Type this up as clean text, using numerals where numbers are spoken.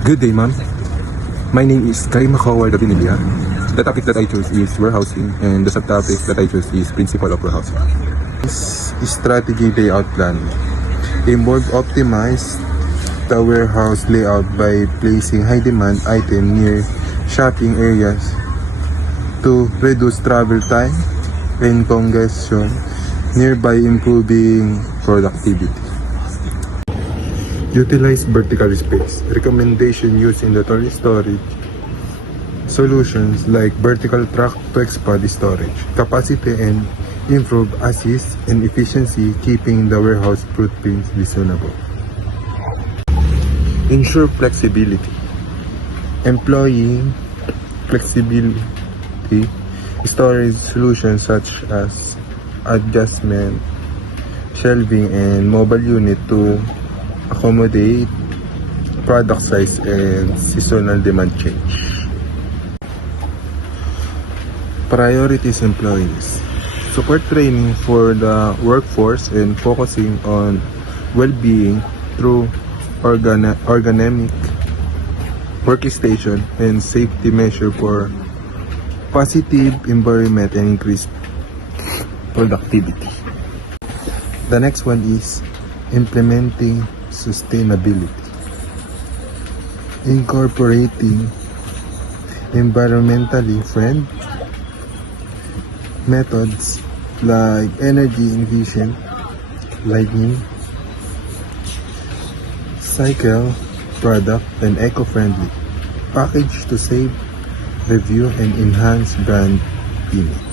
Good day, ma'am. My name is Karim Howard Avinilla. The topic that I chose is warehousing, and the subtopic that I chose is principle of warehousing. This strategy layout plan involve optimize the warehouse layout by placing high demand item near shopping areas to reduce travel time and congestion, nearby improving productivity. Utilize vertical space. Recommendation used inventory storage solutions like vertical track to expand storage capacity and improve assist and efficiency, keeping the warehouse footprint reasonable. Ensure flexibility. Employing flexibility storage solutions such as adjustment, shelving, and mobile unit to accommodate product size and seasonal demand change. Priorities employees. Support training for the workforce and focusing on well-being through ergonomic workstation and safety measure for positive environment and increased productivity. The next one is implementing sustainability. Incorporating environmentally friendly methods like energy efficient lighting, cycle product, and eco-friendly package to save, review, and enhance brand image.